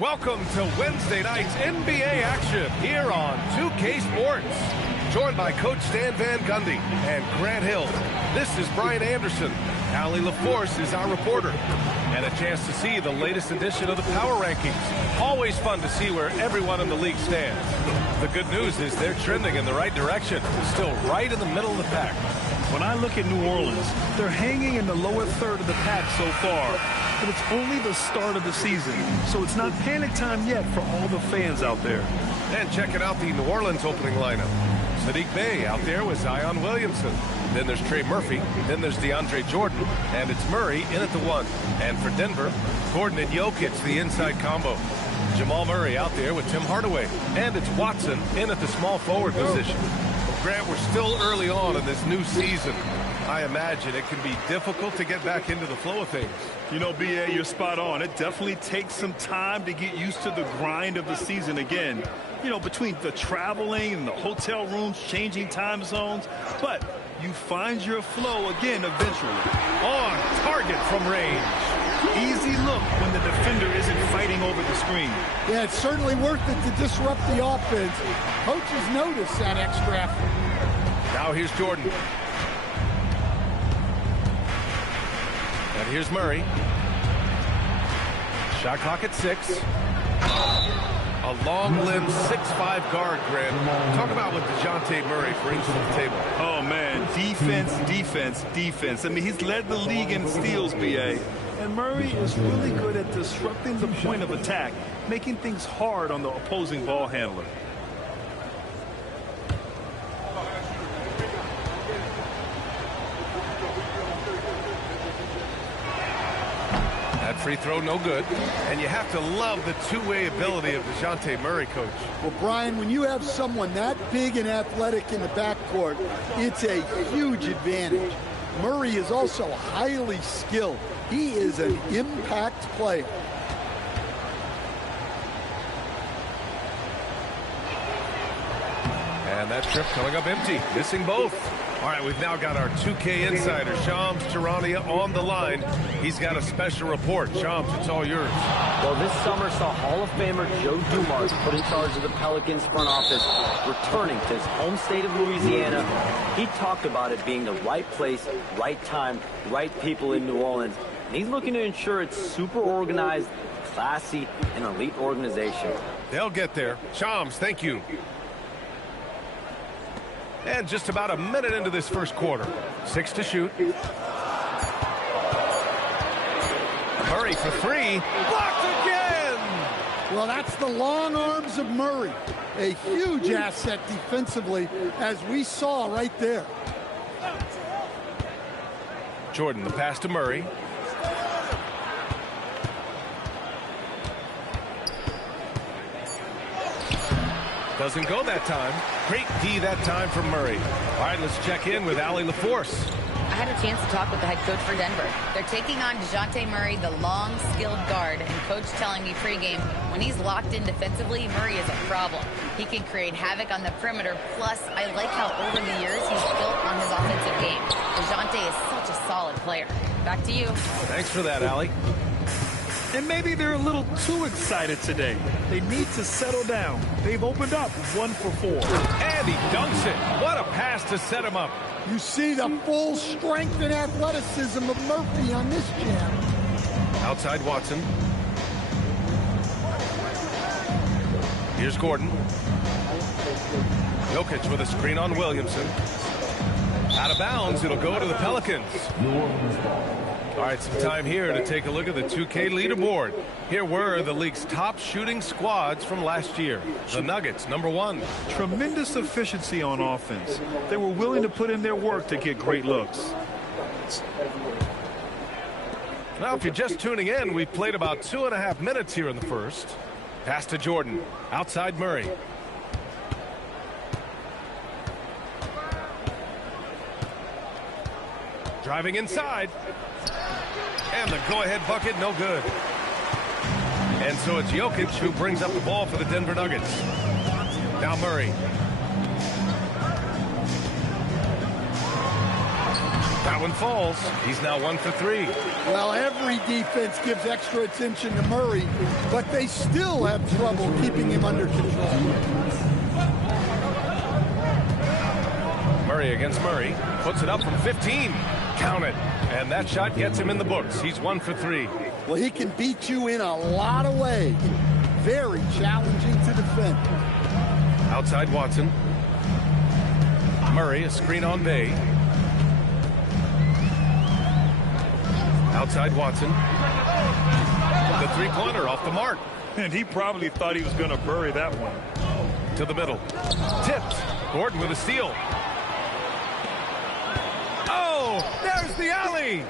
Welcome to Wednesday night's NBA action here on 2K Sports. Joined by Coach Stan Van Gundy and Grant Hill. This is Brian Anderson. Allie LaForce is our reporter. And a chance to see the latest edition of the Power Rankings. Always fun to see where everyone in the league stands. The good news is they're trending in the right direction. Still right in the middle of the pack. When I look at New Orleans, they're hanging in the lower third of the pack so far. But it's only the start of the season, so it's not panic time yet for all the fans out there. And checking out the New Orleans opening lineup. Sadiq Bey out there with Zion Williamson. Then there's Trey Murphy. Then there's DeAndre Jordan. And it's Murray in at the 1. And for Denver, Gordon and Jokic, the inside combo. Jamal Murray out there with Tim Hardaway. And it's Watson in at the small forward position. Grant, we're still early on in this new season. I imagine it can be difficult to get back into the flow of things. You know, B.A., you're spot on. It definitely takes some time to get used to the grind of the season again. You know, between the traveling and the hotel rooms, changing time zones. But you find your flow again eventually. On target from range. Easy look when the defender isn't fighting over the screen. Yeah, it's certainly worth it to disrupt the offense. Coaches notice that extra effort. Now here's Jordan. And here's Murray. Shot clock at 6. A long-limbed 6'5" guard, Grant. Talk about what DeJounte Murray brings to the table. Oh, man. Defense, defense, defense. I mean, he's led the league in steals, B.A. And Murray is really good at disrupting the point of attack, making things hard on the opposing ball handler. That free throw, no good. And you have to love the two-way ability of DeJounte Murray, Coach. Well, Brian, when you have someone that big and athletic in the backcourt, it's a huge advantage. Murray is also highly skilled. He is an impact player. And that trip coming up empty, missing both. All right, we've now got our 2K insider, Shams Charania, on the line. He's got a special report. Shams, it's all yours. Well, this summer saw Hall of Famer Joe Dumars put in charge of the Pelicans front office, returning to his home state of Louisiana. He talked about it being the right place, right time, right people in New Orleans. And he's looking to ensure it's super organized, classy, and elite organization. They'll get there. Shams, thank you. And just about a minute into this first quarter. 6 to shoot. Murray for 3. Blocked again! Well, that's the long arms of Murray. A huge asset defensively, as we saw right there. Jordan, the pass to Murray. Doesn't go that time. Great D that time from Murray. All right, let's check in with Allie LaForce. I had a chance to talk with the head coach for Denver. They're taking on DeJounte Murray, the long, skilled guard, and coach telling me pregame, when he's locked in defensively, Murray is a problem. He can create havoc on the perimeter, plus I like how over the years he's built on his offensive game. DeJounte is such a solid player. Back to you. Thanks for that, Allie. And maybe they're a little too excited today. They need to settle down. They've opened up 1 for 4. And he dunks it. What a pass to set him up. You see the full strength and athleticism of Murphy on this jam. Outside Watson. Here's Gordon. Jokic with a screen on Williamson. Out of bounds, it'll go to the Pelicans. All right, some time here to take a look at the 2K leaderboard. Here were the league's top shooting squads from last year. The Nuggets, number 1. Tremendous efficiency on offense. They were willing to put in their work to get great looks. Now, if you're just tuning in, we've played about 2.5 minutes here in the first. Pass to Jordan. Outside Murray. Driving inside. And the go-ahead bucket, no good. And so it's Jokic who brings up the ball for the Denver Nuggets. Now Murray. That one falls. He's now 1 for 3. Well, every defense gives extra attention to Murray, but they still have trouble keeping him under control. Murray against Murray. Puts it up from 15. Count it. And that shot gets him in the books. He's 1 for 3. Well, he can beat you in a lot of ways. Very challenging to defend. Outside Watson. Murray, a screen on Bay. Outside Watson. The three-pointer off the mark. And he probably thought he was going to bury that one. To the middle. Tipped. Gordon with a steal. Oh, there's the alley.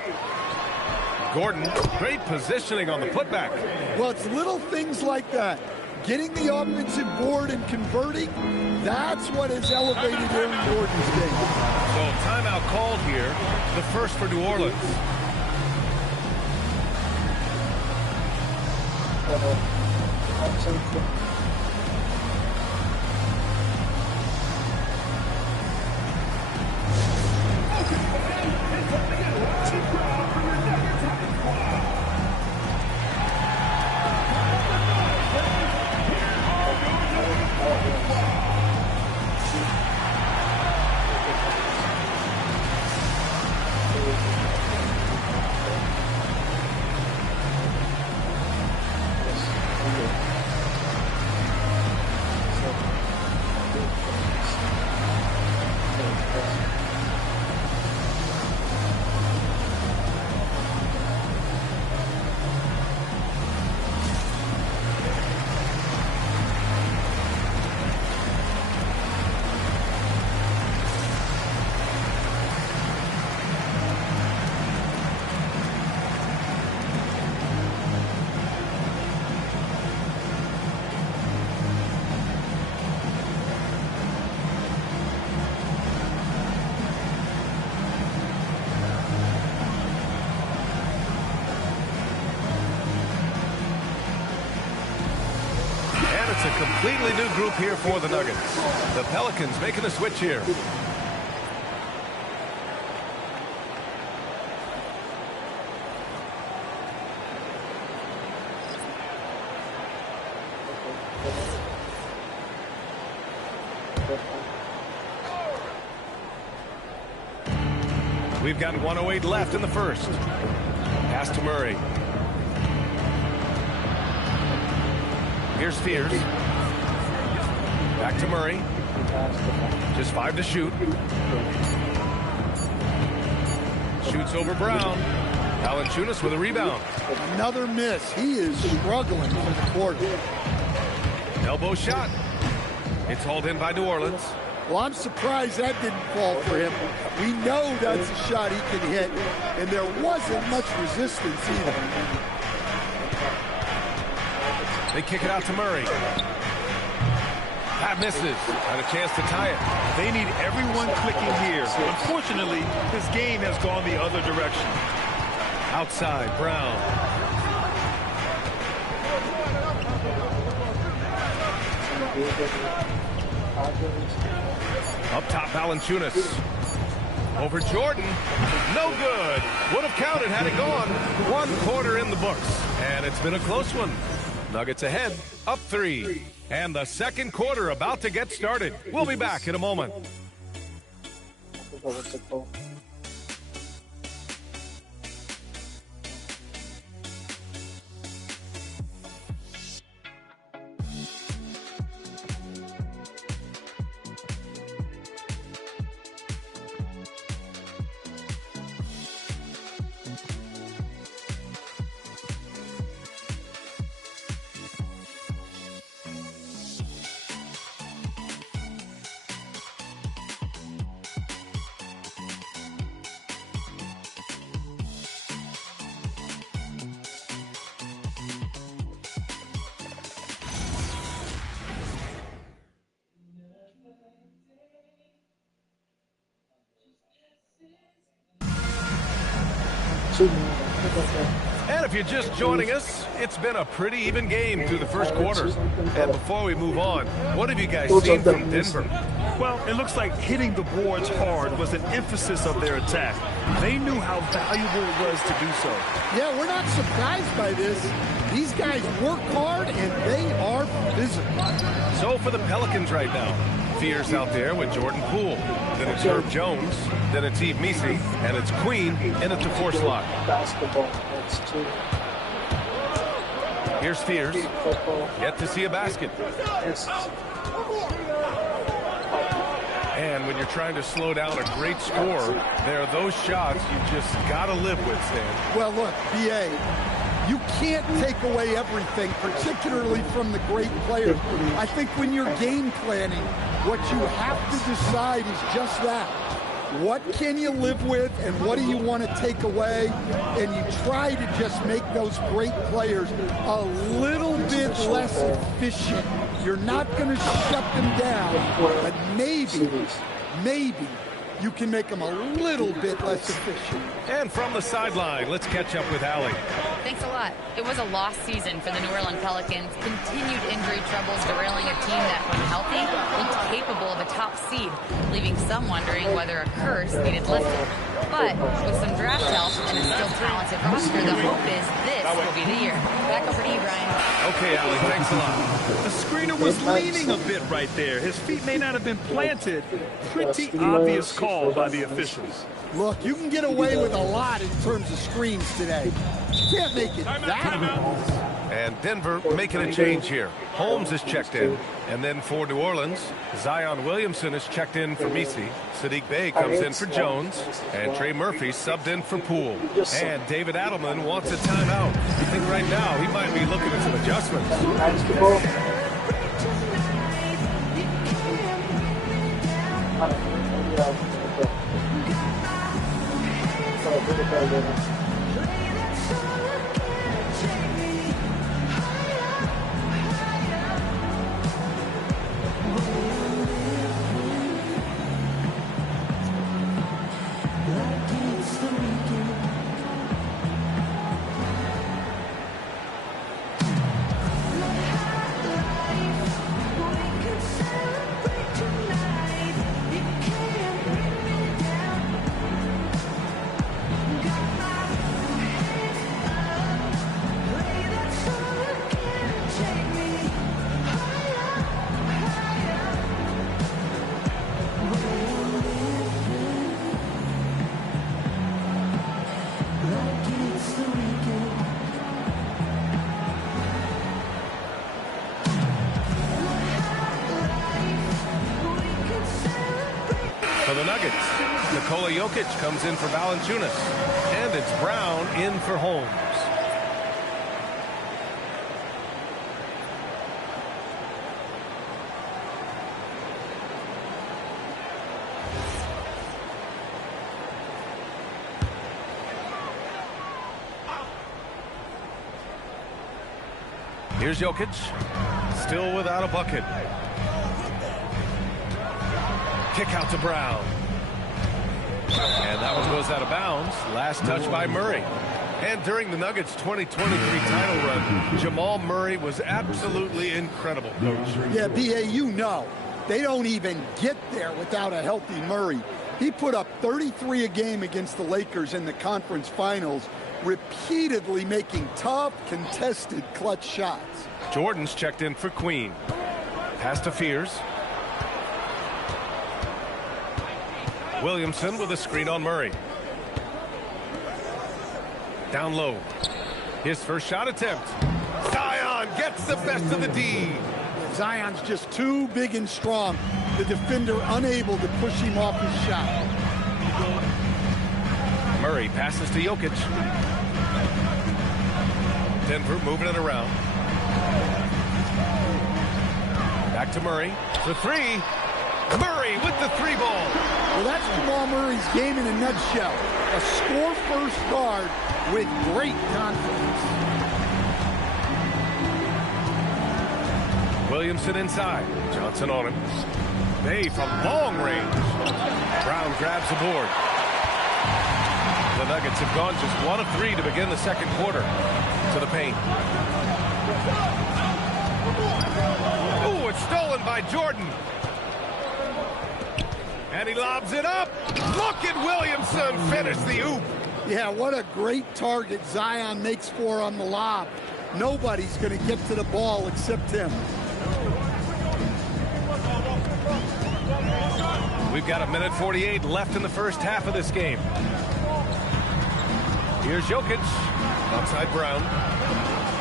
Gordon, great positioning on the putback. Well, it's little things like that. Getting the offensive board and converting, that's what has elevated Aaron Gordon's game. So timeout called here, the first for New Orleans. It's a completely new group here for the Nuggets. The Pelicans making a switch here. We've got 1:08 left in the first. Pass to Murray. Here's Fears. Back to Murray. Just 5 to shoot. Shoots over Brown. Valanciunas with a rebound. Another miss. He is struggling for the quarter. Elbow shot. It's hauled in by New Orleans. Well, I'm surprised that didn't fall for him. We know that's a shot he can hit, and there wasn't much resistance either. They kick it out to Murray. That misses. Got a chance to tie it. They need everyone clicking here. Unfortunately, this game has gone the other direction. Outside, Brown. Up top, Valanciunas. Over Jordan. No good. Would have counted had it gone. 1 quarter in the books. And it's been a close one. Nuggets ahead, up 3. And the second quarter about to get started. We'll be back in a moment. And if you're just joining us, it's been a pretty even game through the first quarter. And before we move on, what have you guys seen from Denver? Well, it looks like hitting the boards hard was an emphasis of their attack. They knew how valuable it was to do so. Yeah, we're not surprised by this. These guys work hard, and they are physical. So for the Pelicans right now, Fears out there with Jordan Poole. Then it's Herb Jones. Then it's Yves Missi. And it's Queen in at the 4 slot. Basketball. That's 2. Here's Fears. Yet to see a basket. Yes. And when you're trying to slow down a great scorer, there are those shots you just got to live with, Stan. Well, look, B.A., you can't take away everything, particularly from the great players. I think when you're game planning, what you have to decide is just that. What can you live with and what do you want to take away? And you try to just make those great players a little bit less efficient. You're not going to shut them down, but maybe you can make them a little bit less efficient. And from the sideline, let's catch up with Allie. Thanks a lot. It was a lost season for the New Orleans Pelicans. Continued injury troubles derailing a team that, when healthy, looked capable of a top seed, leaving some wondering whether a curse needed lifted. But with some draft help and a still talented roster, the hope is this will be the year. Back over to you, Brian. Okay, Allie, thanks a lot. The screener was leaning a bit right there. His feet may not have been planted. Pretty obvious call by the officials. Look, you can get away with a lot in terms of screens today. You can't make it that. And Denver making a change here. Holmes is checked in. And then for New Orleans, Zion Williamson is checked in for Missi. Sadiq Bey comes in for Jones. And Trey Murphy subbed in for Poole. And David Adelman wants a timeout. I think right now he might be looking at some adjustments. Basketball. For the Nuggets, Nikola Jokic comes in for Valanciunas. And it's Brown in for Holmes. Here's Jokic, still without a bucket. Kick out to Brown. And that one goes out of bounds. Last touch by Murray. And during the Nuggets' 2023 title run, Jamal Murray was absolutely incredible, Coach. Yeah, B.A., you know, they don't even get there without a healthy Murray. He put up 33 a game against the Lakers in the conference finals, repeatedly making tough, contested, clutch shots. Jordan's checked in for Queen. Pass to Fears. Williamson with a screen on Murray. Down low. His first shot attempt. Zion gets the best of the D. Zion's just too big and strong. The defender unable to push him off his shot. Murray passes to Jokic. Denver moving it around. Back to Murray. The three. Murray with the 3 ball. Well, that's Jamal Murray's game in a nutshell. A score-first guard with great confidence. Williamson inside. Johnson on him. Bey from long range. Brown grabs the board. The Nuggets have gone just 1 of 3 to begin the second quarter. To the paint. Ooh, it's stolen by Jordan. And he lobs it up. Look at Williamson finish the oop. Yeah, what a great target Zion makes for on the lob. Nobody's going to get to the ball except him. We've got 1:48 left in the first half of this game. Here's Jokic. Outside Brown.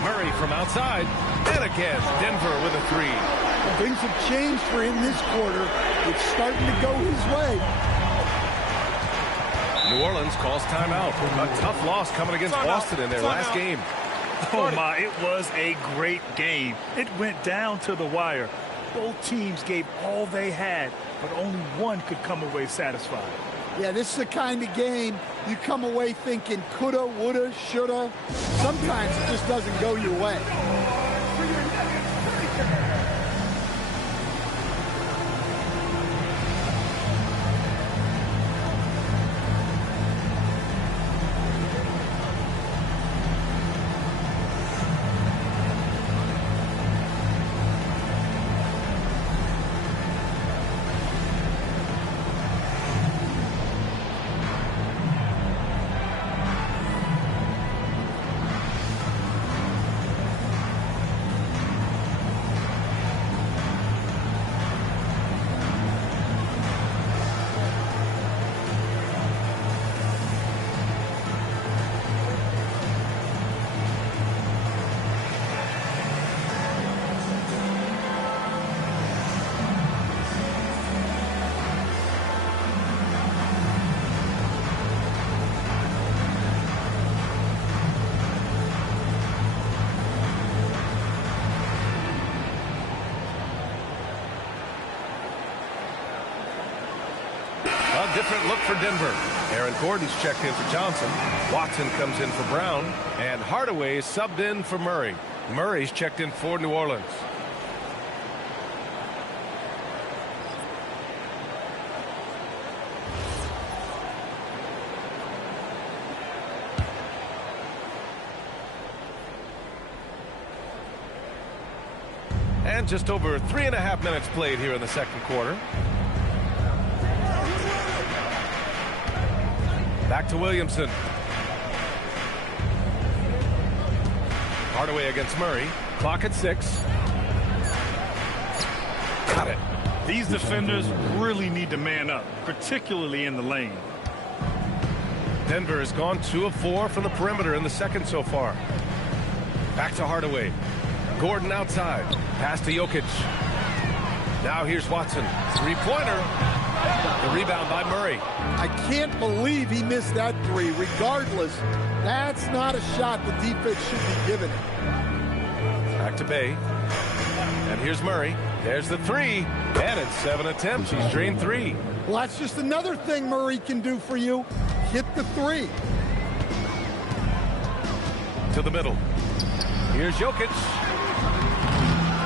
Murray from outside. And again, Denver with a three. Things have changed for him this quarter. It's starting to go his way. New Orleans calls timeout. A tough loss coming against Boston in their last game. Oh, my, it was a great game. It went down to the wire. Both teams gave all they had, but only one could come away satisfied. Yeah, this is the kind of game you come away thinking coulda, woulda, shoulda. Sometimes it just doesn't go your way. A different look for Denver. Aaron Gordon's checked in for Johnson. Watson comes in for Brown. And Hardaway is subbed in for Murray. Murray's checked in for New Orleans. And just over 3.5 minutes played here in the second quarter. Back to Williamson. Hardaway against Murray. Clock at 6. Got it. These defenders really need to man up, particularly in the lane. Denver has gone 2 of 4 from the perimeter in the second so far. Back to Hardaway. Gordon outside. Pass to Jokic. Now here's Watson. Three-pointer. The rebound by Murray. I can't believe he missed that three. Regardless, that's not a shot the defense should be giving it. Back to Bay. And here's Murray. There's the three. And in 7 attempts, he's drained 3. Well, that's just another thing Murray can do for you. Hit the three. To the middle. Here's Jokic.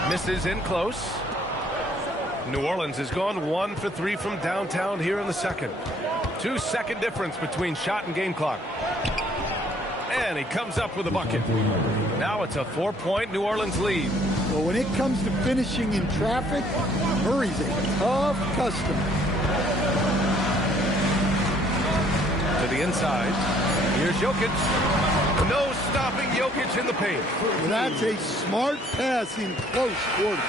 Misses in close. New Orleans has gone 1 for 3 from downtown here in the second. 2-second difference between shot and game clock. And he comes up with a bucket. Now it's a 4-point New Orleans lead. Well, when it comes to finishing in traffic, Murray's a tough customer. To the inside. Here's Jokic. No stopping Jokic in the paint. Well, that's a smart pass in close quarter.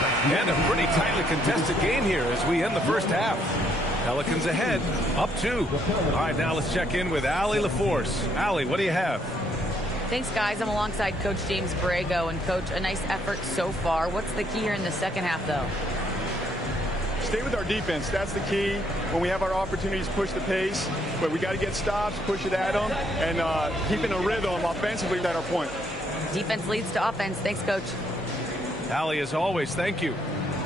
And a pretty tightly contested game here as we end the first half. Pelicans ahead, up 2. All right, now let's check in with Allie LaForce. Allie, what do you have? Thanks, guys. I'm alongside Coach James Borrego. And, Coach, a nice effort so far. What's the key here in the second half, though? Stay with our defense. That's the key. When we have our opportunities, push the pace. But we got to get stops, push it at them, and keeping a rhythm offensively at our point. Defense leads to offense. Thanks, Coach. Allie, as always, thank you.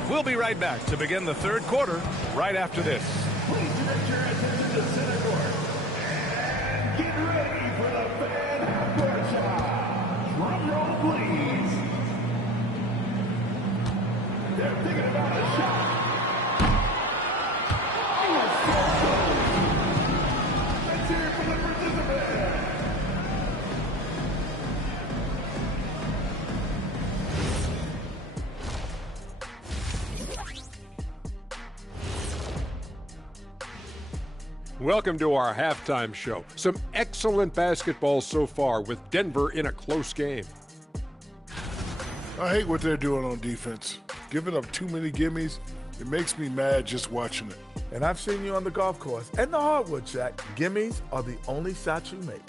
We'll be right back to begin the third quarter right after this. Please direct your attention to center court. And get ready for the fan half-court shot. Drum roll, please. They're thinking about a shot. Let's hear it for the participants. Welcome to our halftime show. Some excellent basketball so far with Denver in a close game. I hate what they're doing on defense. Giving up too many gimmies, it makes me mad just watching it. And I've seen you on the golf course and the hardwood, Shaq. Gimmies are the only shots you make.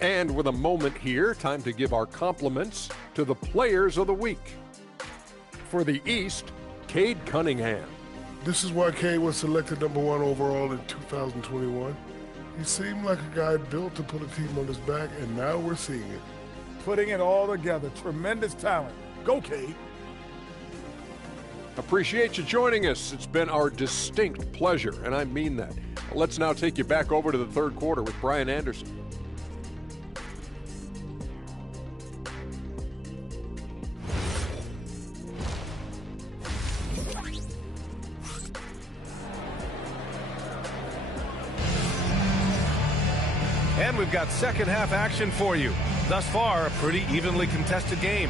And with a moment here, time to give our compliments to the players of the week. For the East, Cade Cunningham. This is why Cade was selected #1 overall in 2021. He seemed like a guy built to put a team on his back, and now we're seeing it. Putting it all together. Tremendous talent. Go, Cade. Appreciate you joining us. It's been our distinct pleasure, and I mean that. Let's now take you back over to the third quarter with Brian Anderson. And we've got second half action for you. Thus far, a pretty evenly contested game.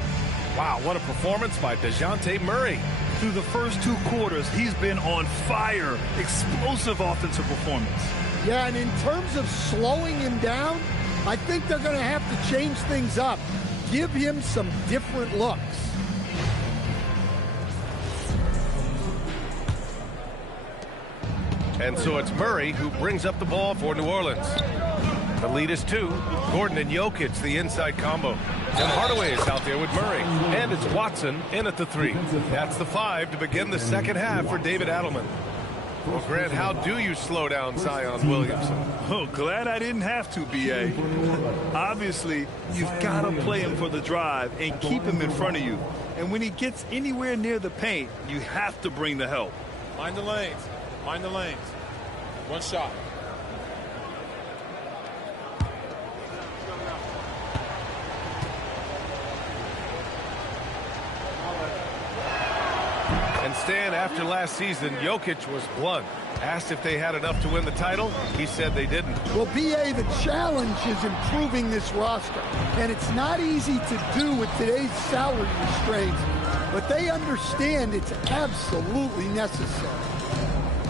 Wow, what a performance by DeJounte Murray. Through the first 2 quarters, he's been on fire. Explosive offensive performance. Yeah, and in terms of slowing him down, I think they're going to have to change things up. Give him some different looks. And so it's Murray who brings up the ball for New Orleans. The lead is 2. Gordon and Jokic, the inside combo. Tim Hardaway is out there with Murray. And it's Watson in at the 3. That's the 5 to begin the second half for David Adelman. Well, Grant, how do you slow down Zion Williamson? Oh, glad I didn't have to, B.A. Obviously, you've got to play him for the drive and keep him in front of you. And when he gets anywhere near the paint, you have to bring the help. Mind the lanes. Mind the lanes. One shot. And Stan, after last season, Jokic was blunt. Asked if they had enough to win the title, he said they didn't. Well, B.A., the challenge is improving this roster. And it's not easy to do with today's salary restraints, but they understand it's absolutely necessary.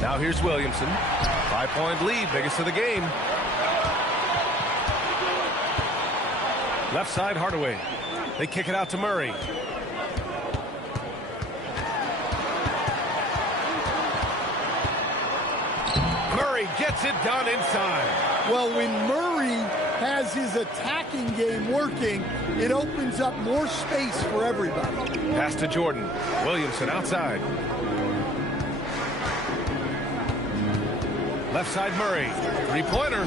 Now here's Williamson. 5-point lead, biggest of the game. Left side, Hardaway. They kick it out to Murray. Murray gets it done inside. Well, when Murray has his attacking game working, it opens up more space for everybody. Pass to Jordan. Williamson outside. Left side, Murray. 3-pointer.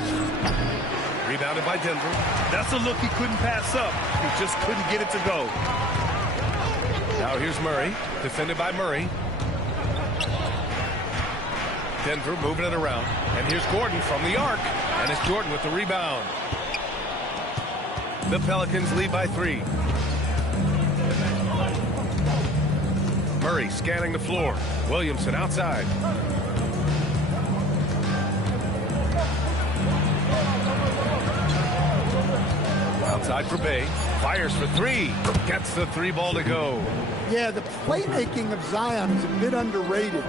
Rebounded by Denver. That's a look he couldn't pass up. He just couldn't get it to go. Now here's Murray. Defended by Murray. Denver moving it around. And here's Gordon from the arc. And it's Jordan with the rebound. The Pelicans lead by 3. Murray scanning the floor. Williamson outside. Outside for Bay. Fires for 3. Gets the 3 ball to go. Yeah, the playmaking of Zion is a bit underrated.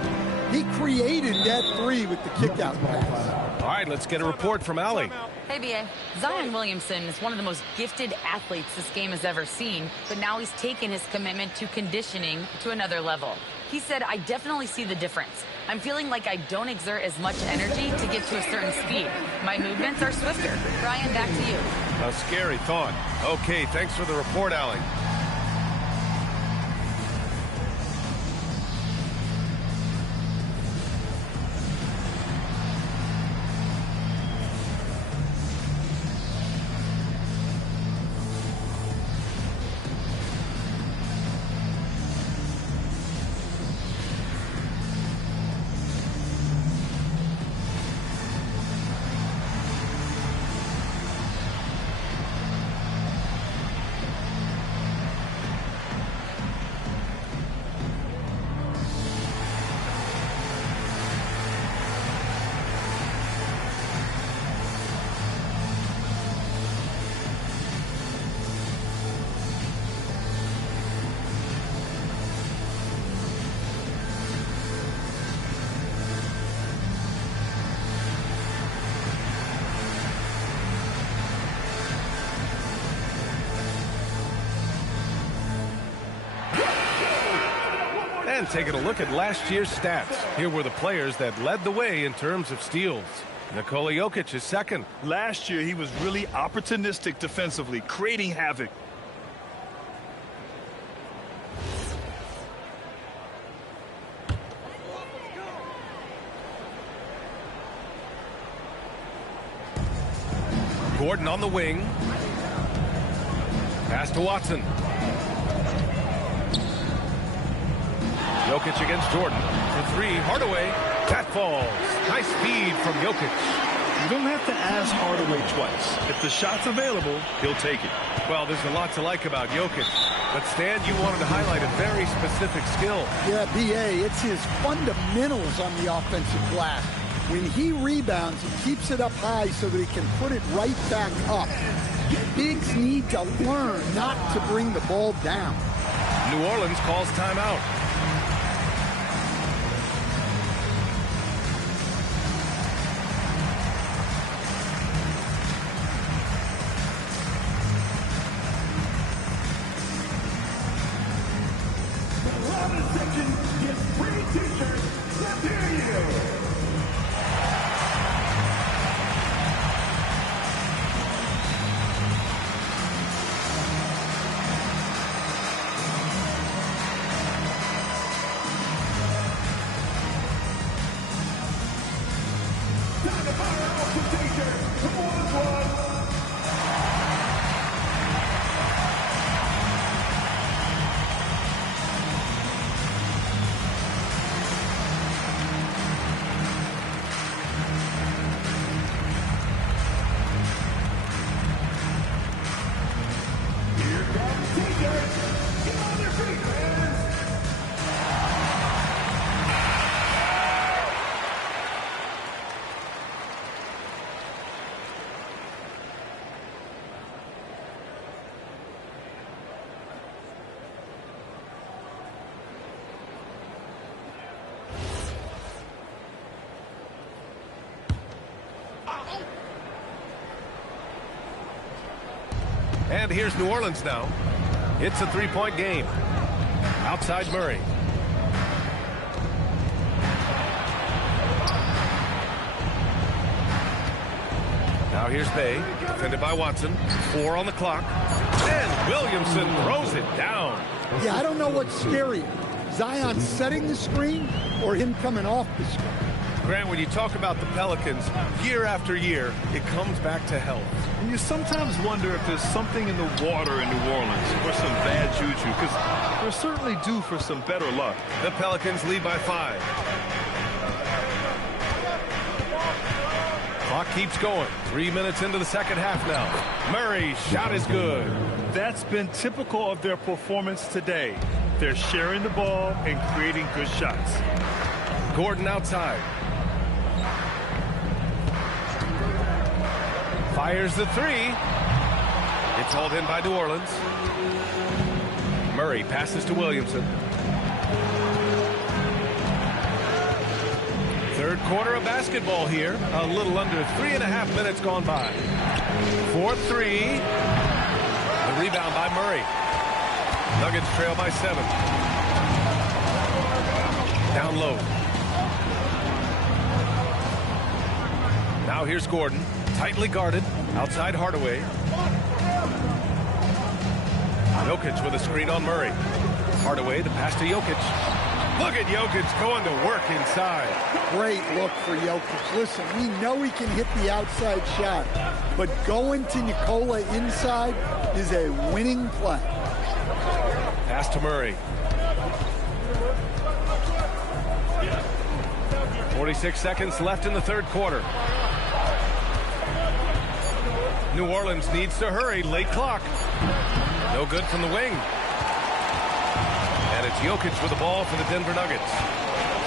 He created that 3 with the kickout pass. All right, let's get a report from Allie. Hey, B.A. Zion Williamson is one of the most gifted athletes this game has ever seen, but now he's taken his commitment to conditioning to another level. He said, I definitely see the difference. I'm feeling like I don't exert as much energy to get to a certain speed. My movements are swifter. Brian, back to you. A scary thought. Okay, thanks for the report, Allie. And taking a look at last year's stats. Here were the players that led the way in terms of steals. Nikola Jokic is second. Last year, he was really opportunistic defensively, creating havoc. Gordon on the wing. Pass to Watson. Jokic against Jordan. For three, Hardaway. That falls. Nice feed from Jokic. You don't have to ask Hardaway twice. If the shot's available, he'll take it. Well, there's a lot to like about Jokic. But Stan, you wanted to highlight a very specific skill. Yeah, B.A., it's his fundamentals on the offensive glass. When he rebounds, he keeps it up high so that he can put it right back up. Bigs need to learn not to bring the ball down. New Orleans calls timeout. And here's New Orleans now. It's a three-point game. Outside Murray. Now here's Bay, defended by Watson. 4 on the clock. And Williamson throws it down. Yeah, I don't know what's scarier. Zion setting the screen or him coming off the screen. Grant, when you talk about the Pelicans, year after year, it comes back to health. And you sometimes wonder if there's something in the water in New Orleans or some bad juju, because they're certainly due for some better luck. The Pelicans lead by 5. Clock keeps going. 3 minutes into the second half now. Murray's shot is good. That's been typical of their performance today. They're sharing the ball and creating good shots. Gordon outside. Fires the three. It's hauled in by New Orleans. Murray passes to Williamson. Third quarter of basketball here. A little under 3.5 minutes gone by. 4-3. The rebound by Murray. Nuggets trail by 7. Down low. Now here's Gordon. Tightly guarded. Outside Hardaway. Jokic with a screen on Murray. Hardaway, the pass to Jokic. Look at Jokic going to work inside. Great look for Jokic. Listen, we know he can hit the outside shot, but going to Nikola inside is a winning play. Pass to Murray. 46 seconds left in the third quarter. New Orleans needs to hurry. Late clock. No good from the wing. And it's Jokic with the ball for the Denver Nuggets.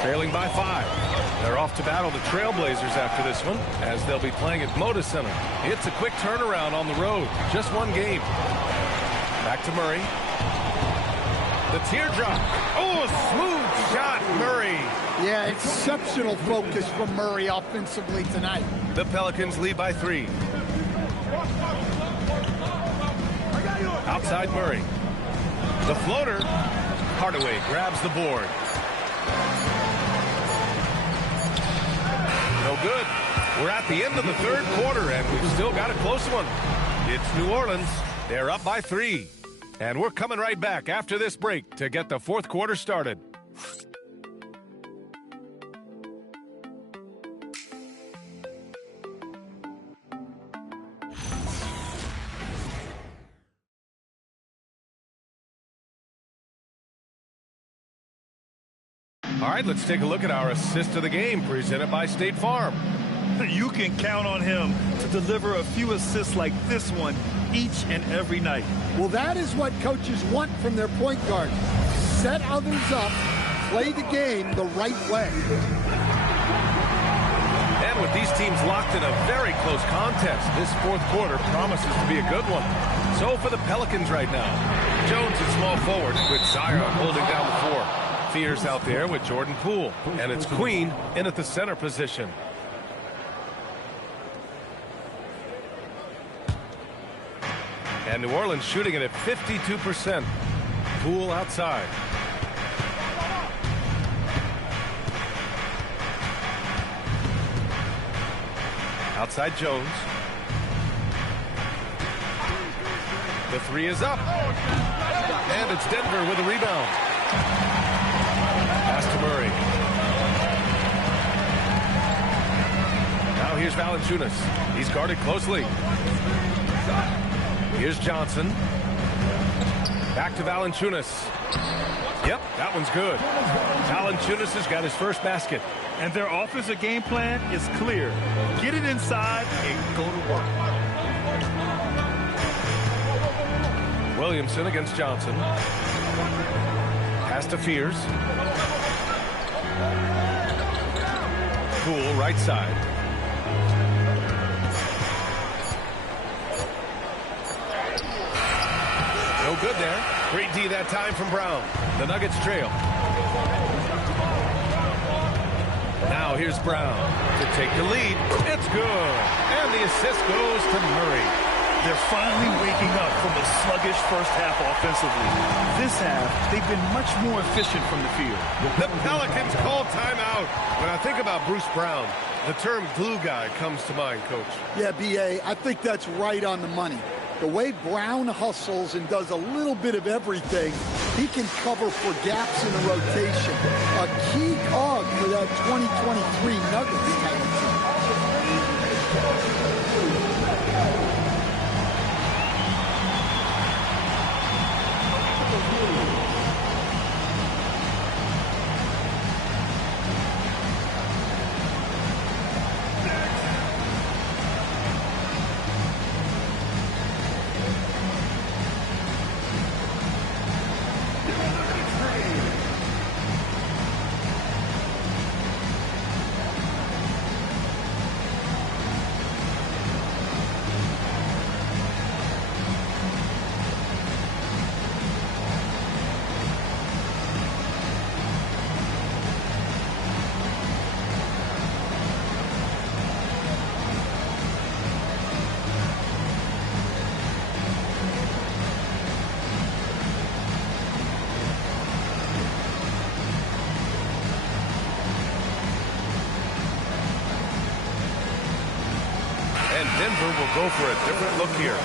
Trailing by 5. They're off to battle the Trailblazers after this one, as they'll be playing at Moda Center. It's a quick turnaround on the road. Just one game. Back to Murray. The teardrop. Oh, a smooth shot, Murray. Yeah, exceptional focus from Murray offensively tonight. The Pelicans lead by 3. Outside Murray. The floater. Hardaway grabs the board. No good. We're at the end of the third quarter, and we've still got a close one. It's New Orleans. They're up by 3. And we're coming right back after this break to get the fourth quarter started. All right, let's take a look at our assist of the game presented by State Farm. You can count on him to deliver a few assists like this one each and every night. Well, that is what coaches want from their point guard. Set others up, play the game the right way. And with these teams locked in a very close contest, this fourth quarter promises to be a good one. So for the Pelicans right now, Jones at small forward with Zion holding down the 4. Fears out there with Jordan Poole, and it's Queen in at the center position. And New Orleans shooting it at 52%. Poole outside. Outside Jones. The 3 is up. And it's Denver with a rebound. Pass to Murray. Now here's Valanciunas. He's guarded closely. Here's Johnson. Back to Valanciunas. Yep, that one's good. Valanciunas has got his first basket. And their offensive game plan is clear. Get it inside and go to work. Williamson against Johnson. Pass to Fears. Poole right side. No good there. Great D that time from Brown. The Nuggets trail. Now here's Brown to take the lead. It's good. And the assist goes to Murray. They're finally waking up from a sluggish first half offensively. This half, they've been much more efficient from the field. The Pelicans call timeout. When I think about Bruce Brown, the term glue guy comes to mind, Coach. Yeah, B.A., I think that's right on the money. The way Brown hustles and does a little bit of everything, he can cover for gaps in the rotation. A key cog for that 2023 Nuggets title team. Denver will go for a different look here.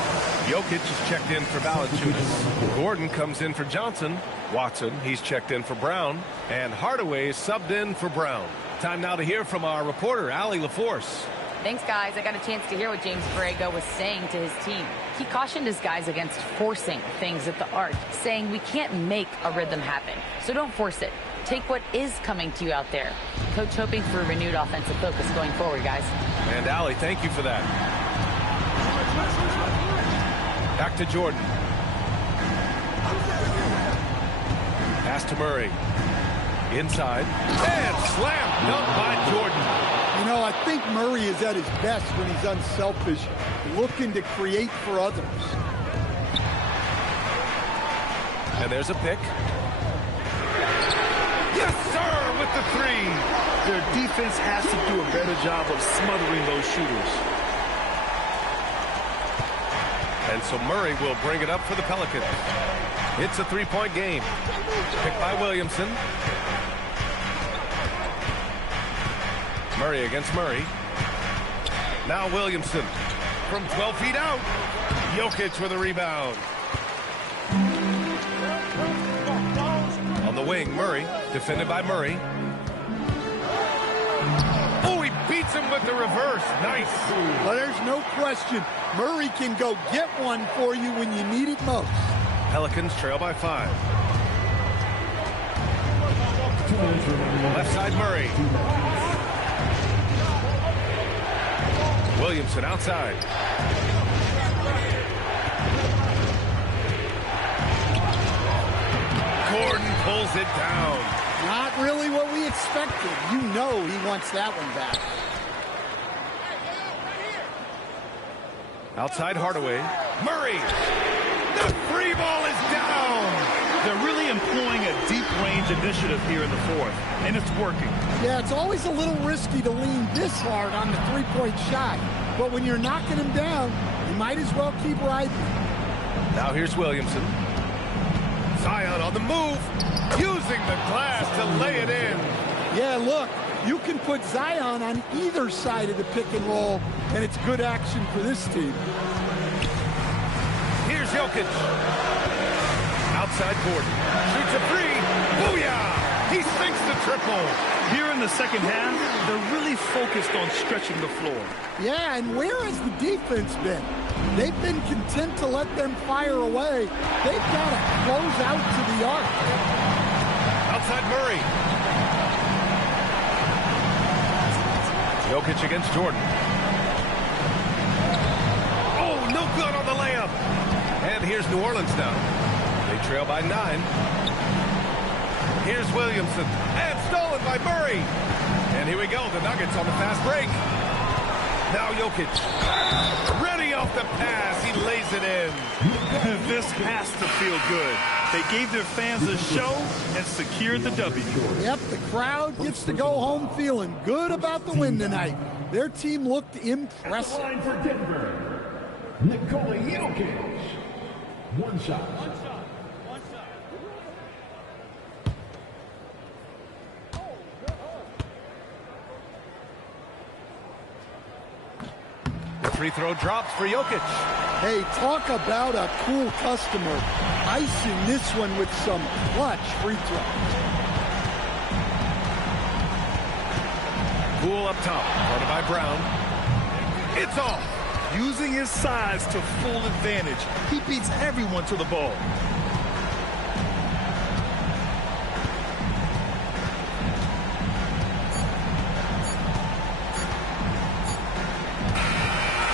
Jokic is checked in for Valanciunas. Gordon comes in for Johnson. Watson, he's checked in for Brown. And Hardaway is subbed in for Brown. Time now to hear from our reporter, Allie LaForce. Thanks, guys. I got a chance to hear what James Borrego was saying to his team. He cautioned his guys against forcing things at the arc, saying we can't make a rhythm happen, so don't force it. Take what is coming to you out there. Coach hoping for a renewed offensive focus going forward, guys. And Allie, thank you for that. Back to Jordan. Pass to Murray. Inside. And slam dunk by Jordan. You know, I think Murray is at his best when he's unselfish, looking to create for others. And there's a pick. Yes, sir, with the 3. Their defense has to do a better job of smothering those shooters. And so Murray will bring it up for the Pelicans. It's a 3-point game. Picked by Williamson. Murray against Murray. Now Williamson from 12 feet out. Jokic with a rebound. On the wing, Murray, defended by Murray. Oh, he beats him with the reverse. Nice. Well, there's no question. Murray can go get one for you when you need it most. Pelicans trail by 5. Left side, Murray. Williamson outside. Gordon pulls it down. Not really what we expected. You know he wants that one back. Outside Hardaway. Murray. The free ball is down. They're really employing a deep range initiative here in the fourth, and it's working. Yeah, it's always a little risky to lean this hard on the three-point shot. But when you're knocking him down, you might as well keep riding. Now here's Williamson. Zion on the move, using the glass to lay it in. Yeah, look, you can put Zion on either side of the pick and roll, and it's good action for this team. Here's Jokic. Outside Gordon. Shoots a three. Booyah! He sinks the triple. Here in the second half, they're really focused on stretching the floor. Yeah, and where has the defense been? They've been content to let them fire away. They've got to close out to the arc. Outside Murray. Jokic against Jordan. Oh, no good on the layup. And here's New Orleans now. They trail by 9. Here's Williamson. And stolen by Murray. And here we go. The Nuggets on the fast break. Now Jokic. Ready off the pass. He lays it in. This has to feel good. They gave their fans a show and secured the W. Yep, the crowd gets to go home feeling good about the win tonight. Their team looked impressive. Line for Denver, Nikola Jokic. One shot. The free throw drops for Jokic. Hey, talk about a cool customer. Icing this one with some clutch free throws. Poole up top, guarded by Brown. It's off. Using his size to full advantage, he beats everyone to the ball.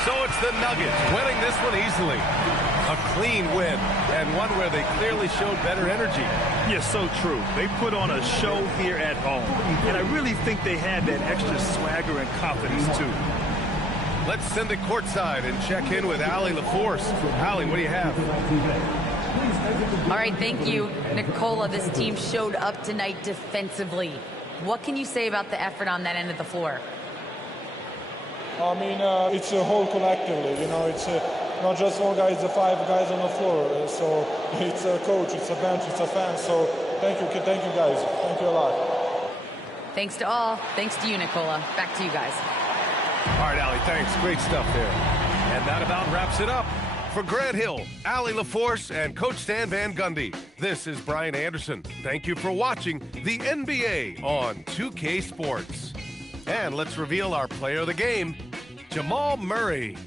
So it's the Nuggets winning this one easily. A clean win, and one where they clearly showed better energy. Yes, so true. They put on a show here at home, and I really think they had that extra swagger and confidence, too. Let's send it courtside and check in with Allie LaForce. Allie, what do you have? All right, thank you, Nikola. This team showed up tonight defensively. What can you say about the effort on that end of the floor? I mean, it's a whole collectively, you know, it's not just one guy, it's the 5 guys on the floor. So it's a coach, it's a bench, it's a fan. So thank you guys. Thank you a lot. Thanks to all. Thanks to you, Nikola. Back to you guys. All right, Allie, thanks. Great stuff there. And that about wraps it up. For Grant Hill, Allie LaForce, and Coach Stan Van Gundy, this is Brian Anderson. Thank you for watching the NBA on 2K Sports. And let's reveal our player of the game, Jamal Murray.